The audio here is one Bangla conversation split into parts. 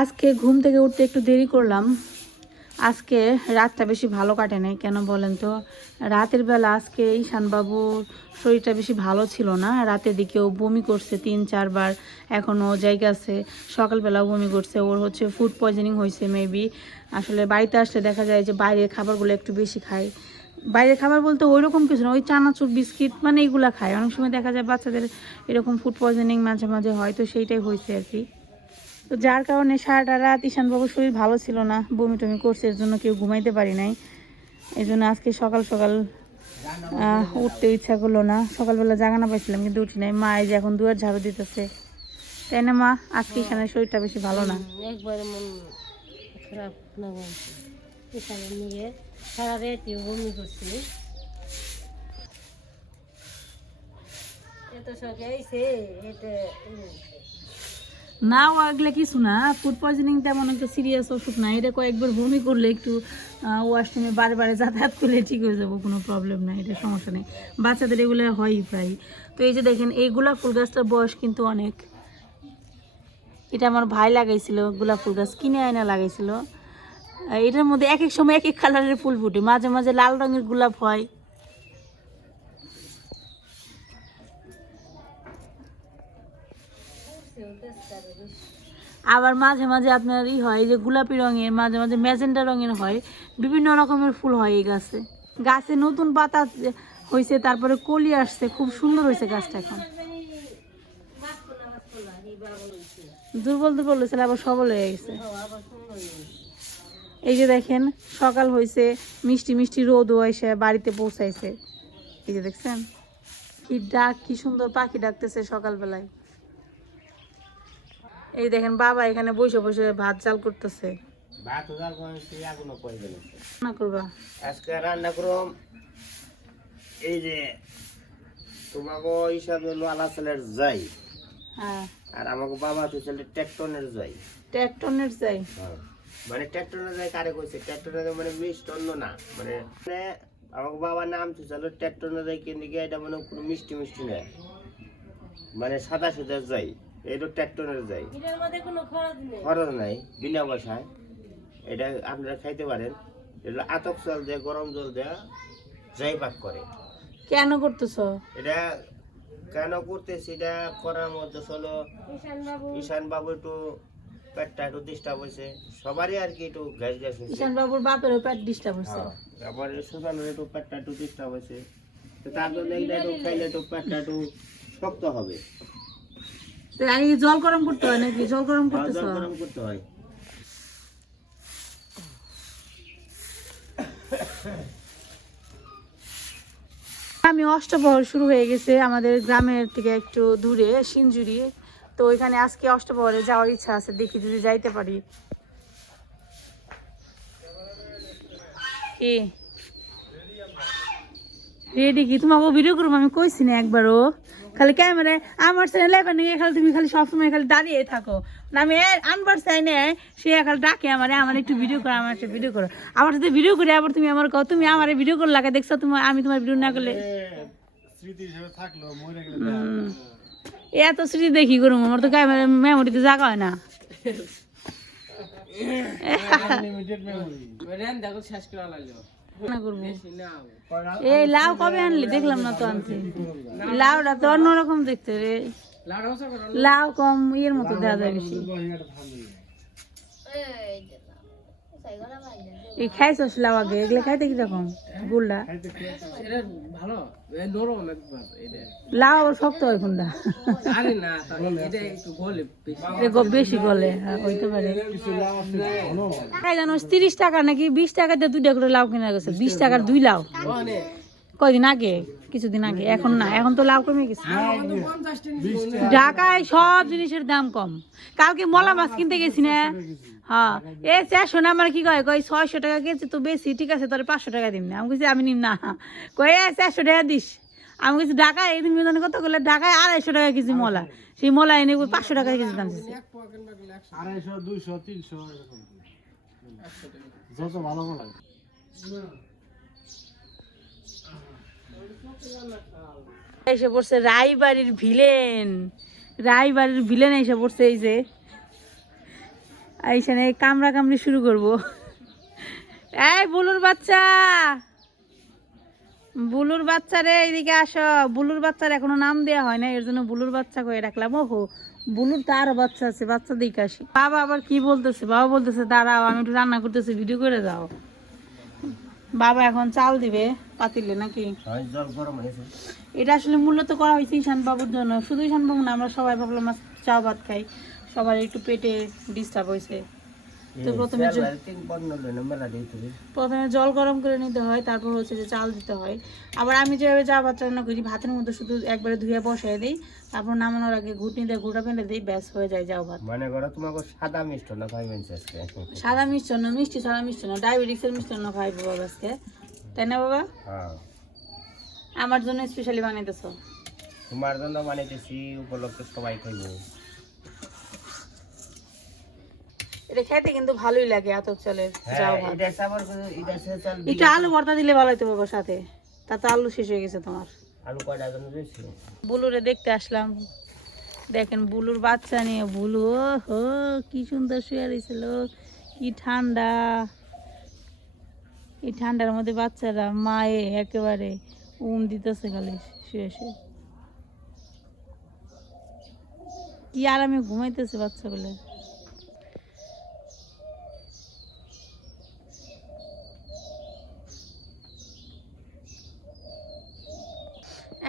আজকে ঘুম থেকে উঠতে একটু দেরি করলাম। আজকে রাতটা বেশি ভালো কাটে নাই, কেন বলেন তো? রাতের বেলা আজকে ঈশানবাবুর শরীরটা বেশি ভালো ছিল না। রাতের দিকেও বমি করছে 3-4 বার, এখনও জায়গা আছে। সকালবেলাও বমি করছে, ওর হচ্ছে ফুড পয়জনিং হয়েছে মেবি। আসলে বাড়িতে আসলে দেখা যায় যে বাইরের খাবারগুলো একটু বেশি খায়। বাইরের খাবার বলতে ওই রকম কিছু না, ওই চানাচুর বিস্কিট মানে এইগুলা খায়। অনেক সময় দেখা যায় বাচ্চাদের এরকম ফুড পয়জনিং মাঝে মাঝে হয়, তো সেইটাই হয়েছে আর কি। তো যার কারণে সারাটা রাত ঈশানবাবুর শরীর ভালো ছিল না, বমি টমি করছে, এর জন্য কেউ ঘুমাইতে পারি নাই। এই জন্য আজকে সকাল সকাল উঠতে ইচ্ছা করলো না। সকালবেলা জাগানা পাইছিলাম কিন্তু উঠি নাই। মা এই যে এখন দুয়ার ঝাড়ু দিতেছে, তাই না মা? আজকে ঈশানের শরীরটা বেশি ভালো না। একবারে মন খারাপ না ঈশানের নিয়ে সারা রাতে বমি করছি। এত সব আইছে এটা না, ও এগুলো কিছু না, ফুড পয়জনিং তেমন একটা সিরিয়াস ওষুধ না। এটা কয়েকবার বমি করলে একটু ওয়াশরুমে বারে বারে যাতায়াত করলে ঠিক হয়ে যাবো, কোনো প্রবলেম নাই, এটা সমস্যা নেই। বাচ্চাদের এগুলো হয়ই প্রায়। তো এই যে দেখেন, এই গোলাপ ফুল গাছটার বয়স কিন্তু অনেক। এটা আমার ভাই লাগাইছিল, গোলাপ ফুল গাছ কিনে আয়না লাগাইছিল। এটার মধ্যে এক এক সময় এক এক কালারের ফুল ফুটে, মাঝে মাঝে লাল রঙের গোলাপ হয়। আবার মাঝে মাঝে আপনার হয় যে গোলাপি রঙের, মাঝে মাঝে ম্যাজেন্টা রঙের হয়। বিভিন্ন রকমের ফুল হয় এই গাছে। গাছে নতুন পাতা হয়েছে, তারপরে কলি আসছে, খুব সুন্দর হয়েছে গাছটা। এখন দুর্বল দুর্বল হয়েছিল, আবার সবল হয়ে গেছে। এই যে দেখেন, সকাল হয়েছে, মিষ্টি মিষ্টি রোদও এসে বাড়িতে পৌঁছাইছে। এই যে দেখছেন কি ডাক, কি সুন্দর পাখি ডাকতেছে সকালবেলায়। এই দেখেন বাবা এখানে বসে বসে ভাত জাল করতেছে। ভাত জাল করতে আগুনও পড়ে গেল। না করবা আজকে রান্না করম এই যে তোমাকে হিসাবে লালা চালের যাই, হ্যাঁ, আর আমাকে বাবা তো চলে ট্র্যাক্টরের যাই। ট্র্যাক্টরের যাই মানে ট্র্যাক্টরের যাই কারে কইছে, ট্র্যাক্টরের মানে মিষ্টন্ন না, মানে আমাকে বাবার নাম তো চলো ট্র্যাক্টরের যাই, কিন্তু এটা মানে কোনো মিষ্টি মিষ্টি না, মানে সাদা সাদা যাই। এটা ট্র্যাক্টরের যাই, এটার মধ্যে কোনো খরচ নাই, বিনা পয়সায়। এটা আপনারা খাইতে পারেন। এটা আতক চাল দিয়ে গরম জল দেয়া যাই পাক করে। কেন করতেছ? এটা কেন করতেছি, এটা করার মধ্যে চলো ঈশান বাবু একটু পেটটা একটু ডিস্টার্ব হয়েছে, সবারই আর কি একটু গ্যাস গ্যাস হয়েছে। ঈশান বাবুর বাপেরও পেট ডিস্টার্ব হচ্ছে। তারপর সুজানের একটু পেটটা একটু ডিস্টার্ব হয়েছে, তো তার জন্য এটা একটু খাইলে একটু পেটটা একটু শক্ত হবে। তো এই জল গরম করতে হয় নাকি? জল গরম করতেছ? জল গরম করতে হয়। আমি অষ্টপ্রহর শুরু হয়ে গেছে আমাদের গ্রামের থেকে একটু দূরে সিঞ্জুরি। তো ওইখানে আজকে অষ্টপ্রহরে যাওয়ার ইচ্ছা আছে, দেখি যদি যাইতে পারি। কি রেডি? কি তোমাকে ভিডিও করবো আমি কইছি না একবারও? খালি ক্যামেরায় আমার চ্যানেল নিয়ে খালি তুমি খালি সবসময় খালি দাঁড়িয়ে থাকো না। আমি আনবার চাই না, সে খালি ডাকে আমারে, আমার একটু ভিডিও করো, আমার একটা ভিডিও করো। আবার যদি ভিডিও করি আবার তুমি আমার কও তুমি আমার ভিডিও করে লাগে দেখছো, তুমি আমি তোমার ভিডিও না করলে এত স্মৃতি দেখি করুম, আমার তো ক্যামেরা মেমোরিতে জায়গা হয় না। এই লাউ কবে আনলি? দেখলাম না তো আনছি। লাউটা তো অন্যরকম দেখতে রে, লাউ কম ইয়ের মতো দেওয়া যায় বেশি। এই খাইছস লাউ আগে? এগুলো খাইতে কিরকম গুলটা? লাউ আবার শক্ত হয় কোনটা? বেশি গলে, হইতে পারে। জানো 30 টাকা নাকি 20 টাকাতে 2টা করে লাউ কিনা গেছে। 20 টাকার 2 লাউ কয়দিন আগে, কিছুদিন আগে। এখন না, এখন তো লাউ কমে গেছে। ঢাকায় সব জিনিসের দাম কম। কালকে মলা মাছ কিনতে গেছি না, হ্যাঁ এ 400 না, আমার কি কয় 600 টাকা কেজি তো বেশি, ঠিক আছে তোর 500 টাকা দিম না। আমি কইছি আমি নিম না, কয়ে 400 টাকা দিস। আমি কইছি ঢাকায় একদিন মিলনে কত করলে, ঢাকায় 250 টাকা কেজি মলা। সেই মলা এনে 500 টাকা কেজি দাম দিচ্ছে। 250, 200, 300 যত ভালো মনে হয়। এসে পড়ছে রায়বাড়ির ভিলেন, রায়বাড়ির ভিলেন এসে পড়ছে। এই যে এইখানে কামড়া কামড়ি শুরু করব। এই বুলুর বাচ্চা, বুলুর বাচ্চা রে এদিকে আসো। বুলুর বাচ্চার এখনো নাম দেওয়া হয় না, এর জন্য বুলুর বাচ্চা করে রাখলাম। ওহো, বুলুর তো আরো বাচ্চা আছে, বাচ্চা দিকে আসি। বাবা আবার কি বলতেছে, বাবা বলতেছে দাঁড়াও আমি একটু রান্না করতেছি, ভিডিও করে যাও। বাবা এখন চাল দিবে পাতিলে নাকি? জল গরম হয়েছে। এটা আসলে মূলত করা হয়েছে ঈশান বাবুর জন্য, শুধু ঈশান বাবু না, আমরা সবাই ভাবলাম আজ চা ভাত খাই, সবার একটু পেটে ডিস্টার্ব হয়েছে। তো প্রথমে প্রথমে জল গরম করে নিতে হয়, তারপর হচ্ছে যে চাল দিতে হয়। আবার আমি যেভাবে চা ভাত রান্না করি, ভাতের মধ্যে শুধু একবারে ধুয়ে বসাই দিই, তারপর নামানোর আগে ঘুটনি দিয়ে ঘুটা ফেলে দিই, ব্যাস হয়ে যায় যাও ভাত। মনে করো তোমাকে সাদা মিষ্টান্ন খাইবেন আজকে। সাদা মিষ্টান্ন, মিষ্টি ছাড়া মিষ্টান্ন, ডায়াবেটিক্সের মিষ্টান্ন খাইবো বাবা আজকে, তাই না বাবা? হ্যাঁ, আমার জন্য স্পেশালি বানাইতেছো? তোমার জন্য বানাইতেছি, উপলক্ষে সবাই খাইবো। এটা খেতে কিন্তু ভালোই লাগে, আতপ চালের যাও ভাত। আলু একটু আলু ভর্তা দিলে ভালো হতো বাবা সাথে, তাতে আলু শেষ হয়ে গেছে তোমার। কয়টা জন্য দিয়েছি? বুলুরে দেখতে আসলাম, দেখেন বুলুর বাচ্চা নিয়ে। বুলু ও হো, কি সুন্দর শুয়ে রয়েছিল, কি ঠান্ডা। এই ঠান্ডার মধ্যে বাচ্চারা মায়ে একেবারে দিতেছে খালি শুয়ে শুয়ে, কি আরামে ঘুমাইতেছে বাচ্চাগুলো।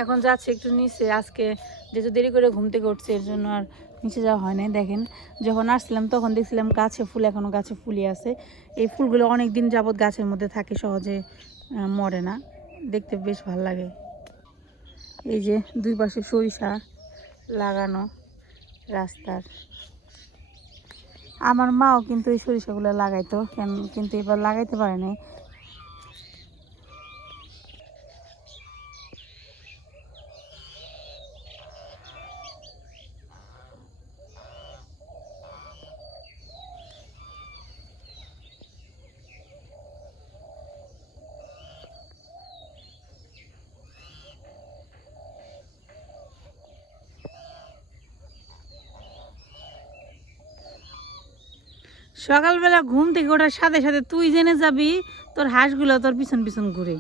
এখন যাচ্ছে একটু নিচে, আজকে যেহেতু দেরি করে ঘুম থেকে উঠছে এর জন্য আর নিচে যাওয়া হয় নাই। দেখেন যখন আসছিলাম তখন দেখছিলাম গাছে ফুল, এখনও গাছে ফুলই আছে। এই ফুলগুলো অনেক দিন যাবৎ গাছের মধ্যে থাকে, সহজে মরে না, দেখতে বেশ ভালো লাগে। এই যে দুই পাশে সরিষা লাগানো রাস্তার। আমার মাও কিন্তু এই সরিষাগুলো লাগাইতো, কিন্তু এবার লাগাইতে পারে নাই। সকালবেলা ঘুম থেকে ওঠার সাথে সাথে তুই জেনে যাবি তোর হাঁসগুলো তোর পিছন পিছন ঘুরে।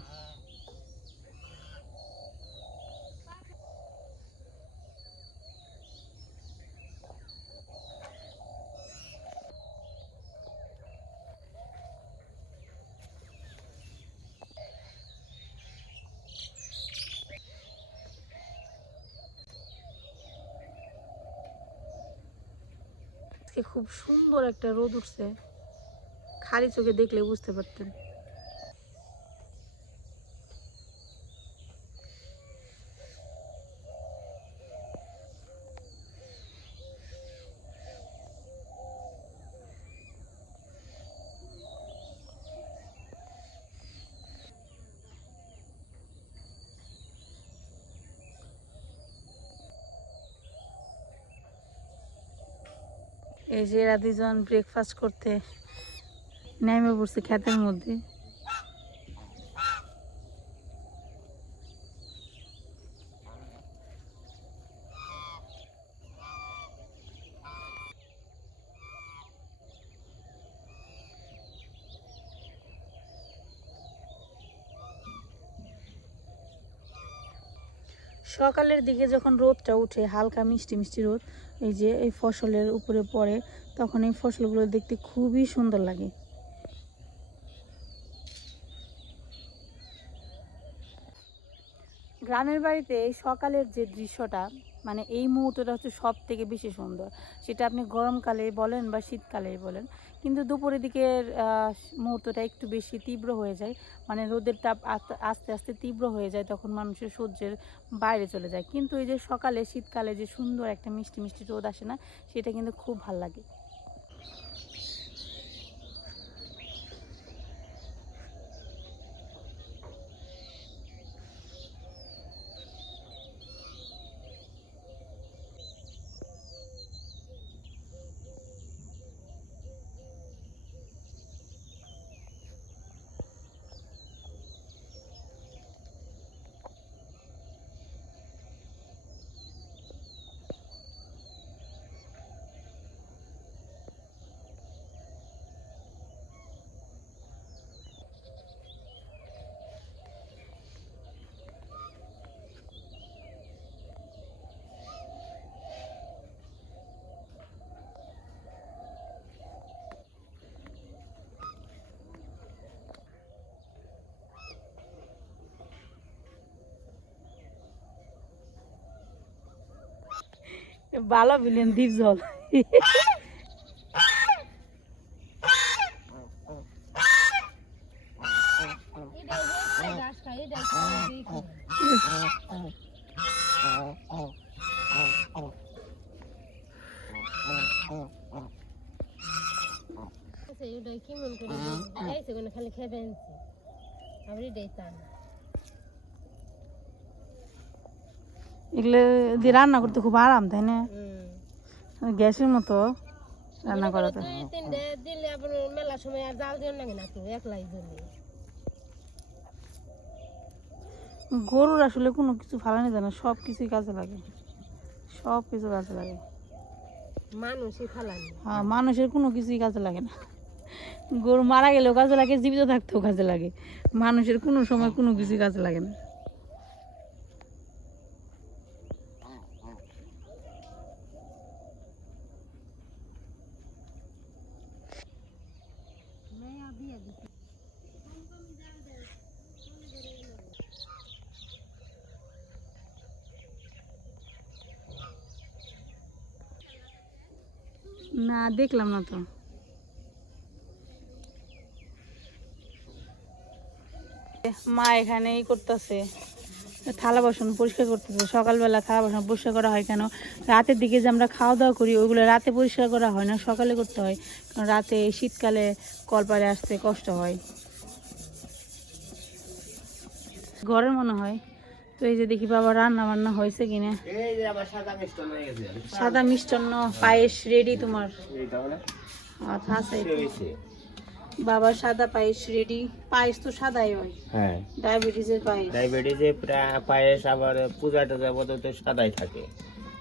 খুব সুন্দর একটা রোদ উঠছে, খালি চোখে দেখলে বুঝতে পারতেন। এই যে এরা দুজন ব্রেকফাস্ট করতে নেমে পড়ছে ক্ষেতের মধ্যে। সকালের দিকে যখন রোদটা উঠে, হালকা মিষ্টি মিষ্টি রোদ এই যে এই ফসলের উপরে পড়ে, তখন এই ফসলগুলো দেখতে খুবই সুন্দর লাগে। গ্রামের বাড়িতে এই সকালের যে দৃশ্যটা, মানে এই মুহূর্তটা হচ্ছে সব থেকে বেশি সুন্দর। সেটা আপনি গরমকালে বলেন বা শীতকালেই বলেন, কিন্তু দুপুরের দিকের মুহূর্তটা একটু বেশি তীব্র হয়ে যায়, মানে রোদের তাপ আস্তে আস্তে তীব্র হয়ে যায়, তখন মানুষের সহ্যের বাইরে চলে যায়। কিন্তু এই যে সকালে শীতকালে যে সুন্দর একটা মিষ্টি মিষ্টি রোদ আসে না, সেটা কিন্তু খুব ভালো লাগে। ভালো বিলেন দ্বীপ জল খালি খেয়ে আনছি আমি দিতাম এগুলো দিয়ে রান্না করতে খুব আরাম তাই না গ্যাসের মতো রান্না করাতে তিনটে দিলে আপনার মেলা সময় আর জাল দিও না কিনা তো একলাই দিলে গরুর আসলে কোনো কিছু ফালানি যায় না, সব কিছুই কাজে লাগে, সব কিছু কাজে লাগে। মানুষই ফালানি, হ্যাঁ, মানুষের কোনো কিছুই কাজে লাগে না। গরু মারা গেলেও কাজে লাগে, জীবিত থাকতেও কাজে লাগে, মানুষের কোনো সময় কোনো কিছুই কাজে লাগে না। না দেখলাম না তো। মা এখানে এই করতেছে, থালা বাসন পরিষ্কার করতেছে। সকালবেলা থালা বাসন পরিষ্কার করা হয় কেন, রাতের দিকে যে আমরা খাওয়া দাওয়া করি ওইগুলো রাতে পরিষ্কার করা হয় না, সকালে করতে হয়, কারণ রাতে শীতকালে কলপারে আসতে কষ্ট হয়। ঘরের মনে হয় তো। এই যে দেখি বাবা রান্না বান্না হয়েছে কিনা। সাদা মিষ্টান্ন পায়েস রেডি তোমার? আছে বাবা, সাদা পায়েস রেডি। পায়েস তো সাদাই হয়, হ্যাঁ, ডায়াবেটিসের পায়েস। ডায়াবেটিসের পায়েস আবার পূজাটা যাব তো সাদাই থাকে,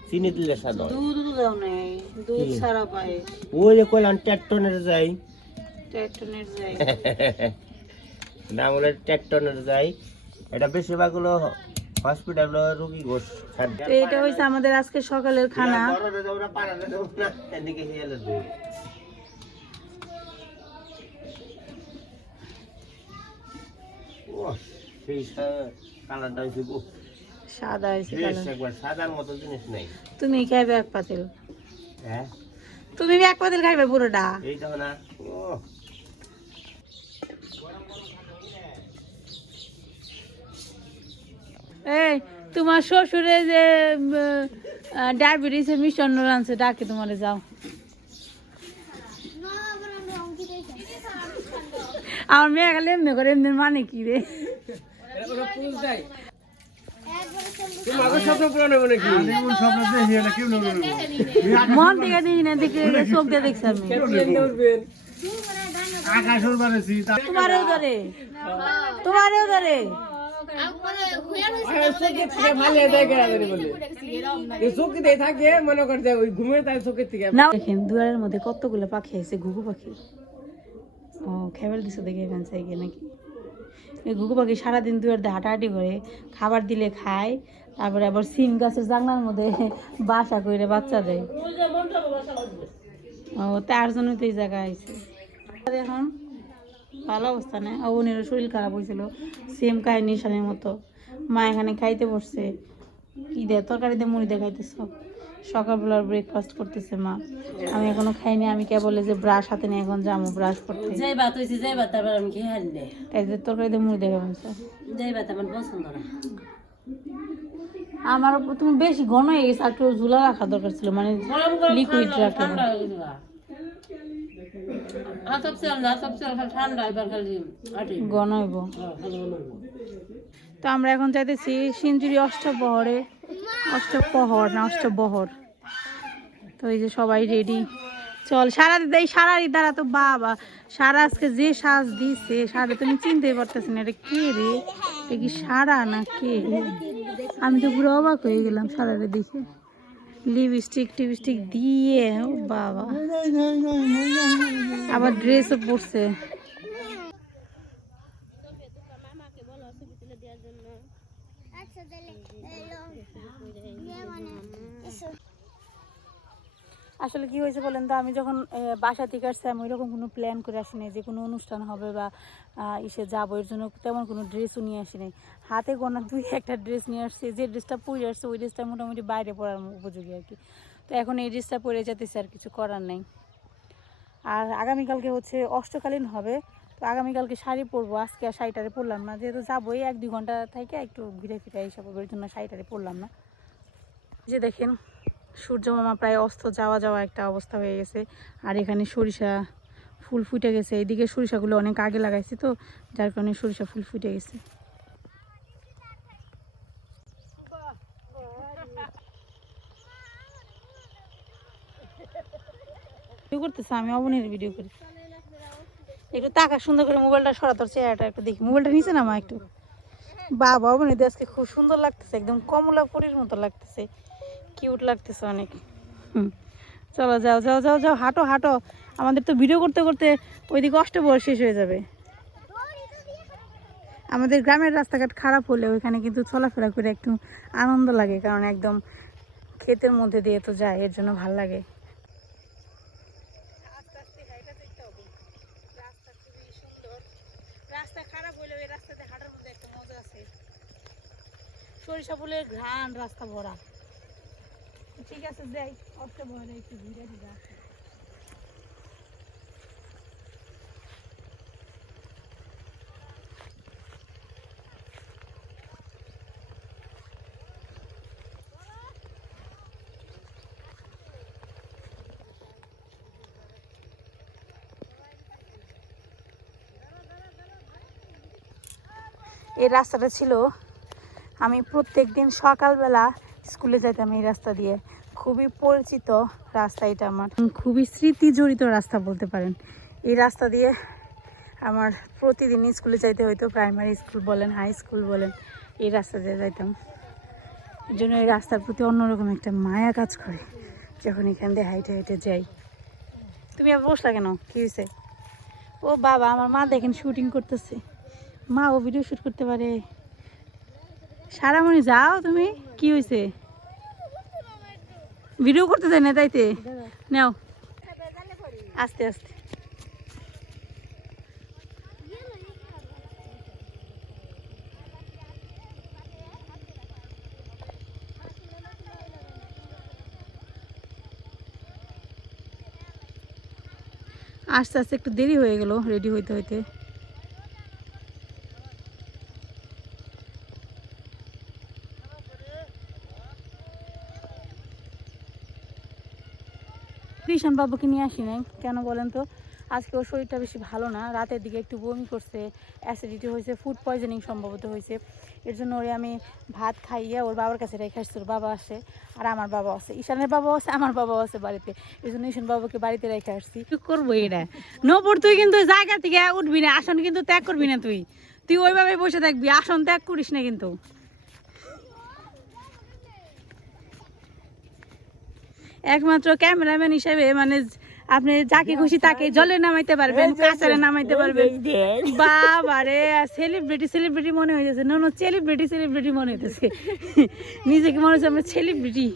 চিনি দিলে সাদা। দুধ দাও নাই, দুধ ছাড়া পায়েস। ওই যে কইলাম ট্যাক্টনের যাই, ট্যাক্টনের যাই নাম হলো ট্যাক্টনের যাই। এটা বেশিরভাগ হলো হসপিটাল রোগী গোস। তো এটা হইছে আমাদের আজকে সকালের খানা। সাদা হয়েছে, সাদার মতো জিনিস নাই। তুমি খাইবে এক পাতিল? হ্যাঁ, তুমি এক পাতিল খাইবে পুরোটা? এই দেখো না। এই তোমার শ্বশুরে যে ডায়াবেটিসের মিষ্টান্ন রাঁধছে, ডাকে তোমারে, যাও। আমার মেয়ে গেলে এমনি করে, এমনি মানে কি রে? মন থেকে দেখি না, দেখে চোখ দিয়ে দেখছি আমি। তোমারও ধরে, তোমারও ধরে। দেখেন দুয়ারের মধ্যে কতগুলো পাখি আছে, ঘুঘু পাখি। ও খেয়াল দিছে, দেখে ফেলছে নাকি? এই ঘুঘু পাখি সারাদিন দুয়ার দিয়ে হাঁটাহাঁটি করে, খাবার দিলে খায়, তারপরে আবার সিম গাছের জানলার মধ্যে বাসা করে বাচ্চা দেয়। ও তার জন্য তো এই জায়গায় আইছে। এখন ভালো অবস্থা নেই, অবনীরও শরীর খারাপ হয়েছিল, সেম কাহিনী শানের মতো। মা এখানে খাইতে বসছে, কি দেয় তরকারি দিয়ে মুড়ি দিয়ে খাইতেছ। সকালবেলার ব্রেকফাস্ট করতেছে মা, আমি এখনো খাইনি। আমি কেবল যে ব্রাশ হাতে নিয়ে এখন যাবো ব্রাশ করতে। যাই ভাত হয়েছে, যাই ভাত তারপর আমি খেয়ে হারলে তাই যে তরকারি দিয়ে মুড়ি দিয়ে খাবেন। যাই ভাত আমার পছন্দ না। আমার তুমি বেশি ঘন হয়ে গেছে, একটু ঝুলা রাখা দরকার ছিল, মানে লিকুইড রাখা। ঘন হইব। তো আমরা এখন যাইতেছি সিঞ্জুরি অষ্টপ্রহরে, অষ্টপ্রহর না অষ্টবহর। তো এই যে সবাই রেডি, চল। সারা দিদি, সারারই দ্বারা তো বাবা, সারা আজকে যে সাজ দিছে, সারা তুমি চিনতেই পারতেছি না এটা কে রে, এটা কি সারা না কে? আমি তো পুরো অবাক হয়ে গেলাম সারারে দেখে, লিপস্টিক টিপস্টিক দিয়ে। ও বাবা, আবার ড্রেসও পরছে। আসলে কি হয়েছে বলেন তো, আমি যখন বাসা থেকে আসছি, আমি ওইরকম কোনো প্ল্যান করে আসি নাই যে কোনো অনুষ্ঠান হবে বা ইসে যাবো, এর জন্য তেমন কোনো ড্রেসও নিয়ে আসি নাই। হাতে গোনা দুই একটা ড্রেস নিয়ে আসছি, যে ড্রেসটা পরে আসছে ওই ড্রেসটা মোটামুটি বাইরে পরার উপযোগী আর কি। তো এখন এই ড্রেসটা পরে যেতেছে, আর কিছু করার নেই। আর আগামীকালকে হচ্ছে অষ্টকালীন হবে, তো আগামীকালকে শাড়ি পরবো। আজকে আর শাড়িটারে পরলাম না, যেহেতু যাবো এই 1-2 ঘন্টা থেকে একটু ঘুরে ফিরে এইসব, ওই জন্য শাড়িটারে পরলাম না। যে দেখেন সূর্য মামা প্রায় অস্ত যাওয়া যাওয়া একটা অবস্থা হয়ে গেছে। আর এখানে সরিষা ফুল ফুটে গেছে, এইদিকে সরিষাগুলো অনেক আগে লাগাইছি, তো যার কারণে সরিষা ফুল ফুটে গেছে। করতেছে, আমি অবনের ভিডিও করি। একটু তাকা সুন্দর করে মোবাইলটা সরা, তোর চেহারাটা একটু দেখি। মোবাইলটা নিচে নামা একটু। বাবা অবনীর আজকে খুব সুন্দর লাগতেছে, একদম কমলা পরীর মতো লাগতেছে, কিউট লাগতেছে অনেক। চলো যাও যাও যাও যাও, হাঁটো হাঁটো। আমাদের তো ভিডিও করতে করতে ওইদিকে অষ্টপ্রহর শেষ হয়ে যাবে। আমাদের গ্রামের রাস্তাঘাট খারাপ হলে ওইখানে কিন্তু চলাফেরা করে একটু আনন্দ লাগে, কারণ একদম ক্ষেতের মধ্যে দিয়ে তো যায়, এর জন্য ভাল লাগে। রাস্তা খারাপ হলেও এই রাস্তাতে হাঁটার মধ্যে একটা মজা আছে। সরিষা ফুলের ঘ্রাণ রাস্তা ভরা। ঠিক আছে যাই, অষ্টপ্রহরে একটু ঘুরে দিতে আসি। এই রাস্তাটা ছিল, আমি প্রত্যেক দিন সকালবেলা স্কুলে যেতাম এই রাস্তা দিয়ে। খুবই পরিচিত রাস্তা এটা আমার, খুবই স্মৃতি জড়িত রাস্তা বলতে পারেন। এই রাস্তা দিয়ে আমার প্রতিদিন স্কুলে যাইতে হইতো, প্রাইমারি স্কুল বলেন হাই স্কুল বলেন, এই রাস্তা দিয়ে যাইতাম। এর জন্য এই রাস্তার প্রতি অন্যরকম একটা মায়া কাজ করে যখন এখান দিয়ে হাইটে হাইটে যাই। তুমি আবার বসলা কেন, কি হয়েছে? ও বাবা, আমার মা দেখেন শুটিং করতেছে। মা ও ভিডিও শুট করতে পারে। সারামণি যাও তুমি, কি হয়েছে? ভিডিও করতে চাই না তাইতে নাও, আস্তে আস্তে। আস্তে আস্তে একটু দেরি হয়ে গেল রেডি হইতে হইতে। কৃষণ বাবুকে নিয়ে আসি নাই কেন বলেন তো, আজকে ওর শরীরটা বেশি ভালো না, রাতের দিকে একটু বমি করছে, অ্যাসিডিটি হয়েছে, ফুড পয়জনিং সম্ভবত হয়েছে। এর জন্য ওরে আমি ভাত খাইয়ে ওর বাবার কাছে রেখে আসছি। ওর বাবা আসে আর আমার বাবা আছে, ঈশানের বাবাও আছে, আমার বাবাও আছে বাড়িতে। এই জন্য ঈশান বাবাকে বাড়িতে রেখে আসছি। কি করবো এটা নবর, তুই কিন্তু জায়গা থেকে উঠবি না, আসন কিন্তু ত্যাগ করবি না, তুই তুই ওইভাবে বসে থাকবি, আসন ত্যাগ করিস না কিন্তু। একমাত্র ক্যামেরাম্যান হিসেবে মানে আপনি যাকে খুশি তাকে জলে নামাইতে পারবেন, কাঁচারে নামাইতে পারবেন। বাবারে, সেলিব্রিটি সেলিব্রিটি মনে হইতেছে, নো সেলিব্রিটি সেলিব্রিটি মনে হইতেছে, নিজেকে মনে হচ্ছে আমরা সেলিব্রিটি।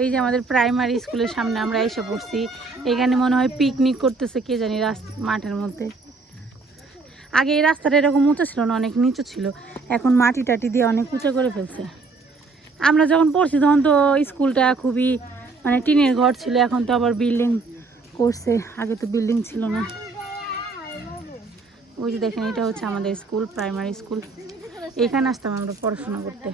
এই যে আমাদের প্রাইমারি স্কুলের সামনে আমরা এসে পড়ছি, এখানে মনে হয় পিকনিক করতেছে কে জানি মাঠের মধ্যে। আগে এই রাস্তাটা এরকম উঁচু ছিল না, অনেক নিচু ছিল, এখন মাটি টাটি দিয়ে অনেক উঁচু করে ফেলছে। আমরা যখন পড়ছি তখন তো স্কুলটা খুবই মানে টিনের ঘর ছিল, এখন তো আবার বিল্ডিং করছে, আগে তো বিল্ডিং ছিল না। ওই যে দেখেন এটা হচ্ছে আমাদের স্কুল, প্রাইমারি স্কুল, এখানে আসতাম আমরা পড়াশোনা করতে।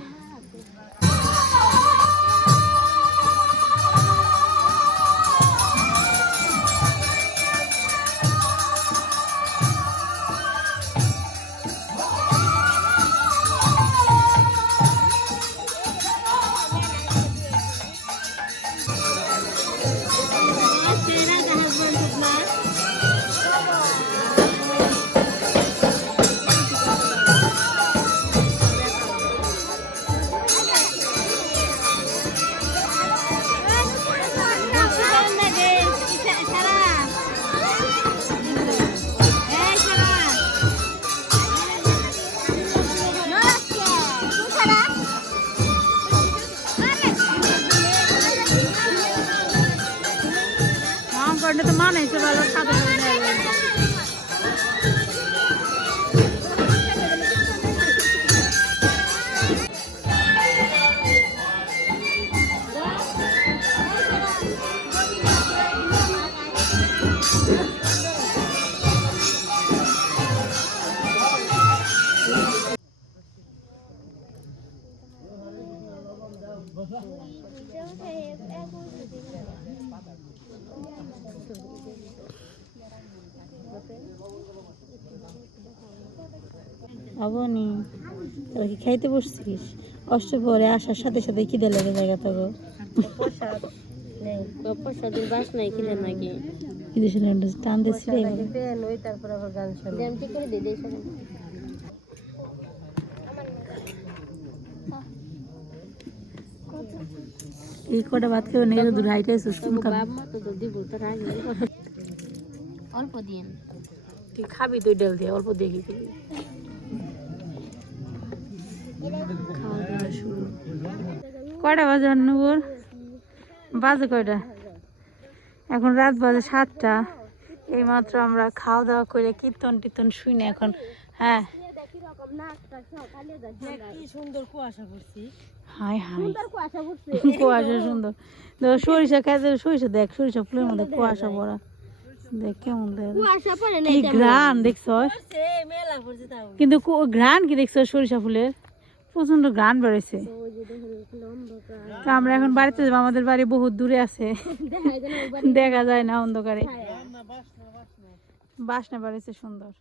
তো মানে ভালো সাথে আবনি তোরা কি খাইতে বসছিস? অষ্টপরে আসার সাথে সাথে খিদে লেগে জায়গা তো প্রসাদের বাস নাই কিনে নাকি খিদে শুনে টান দিচ্ছিল। তারপর আবার গান শুনে করে দিই দেই সবাই এই কটা ভাত খেয়ে নেই দূর হাইটে সুস্কুন খাবি। বাপ মা তো দিব তো রাজি অল্প দিন তুই খাবি তুই ডাল দিয়ে অল্প দেখি খাবি। খাওয়া দাওয়া শুরু। কয়টা বাজে নূপুর? বাজে কয়টা? এখন রাত বাজে 7টা। এইমাত্র আমরা খাওয়া দাওয়া করে কীর্তন টীর্তন শুনে এখন হ্যাঁ কি সুন্দর কুয়াশা করছি হাই হাই কুয়াশা সুন্দর। দেখো সরিষা খাইতে সরিষা দেখ সরিষা ফুলের মধ্যে কুয়াশা পড়া দেখ কেমন দেখ কুয়াশা পড়ে কি ঘ্রাণ দেখছ মেলা পড়ছে তাও কিন্তু ঘ্রাণ কি দেখছো সরিষা ফুলের প্রচন্ড ঘ্রাণ বেরোছে। তো আমরা এখন বাড়িতে যাবো, আমাদের বাড়ি বহুত দূরে আছে দেখা যায় না অন্ধকারে। বাসনা বেড়েছে সুন্দর।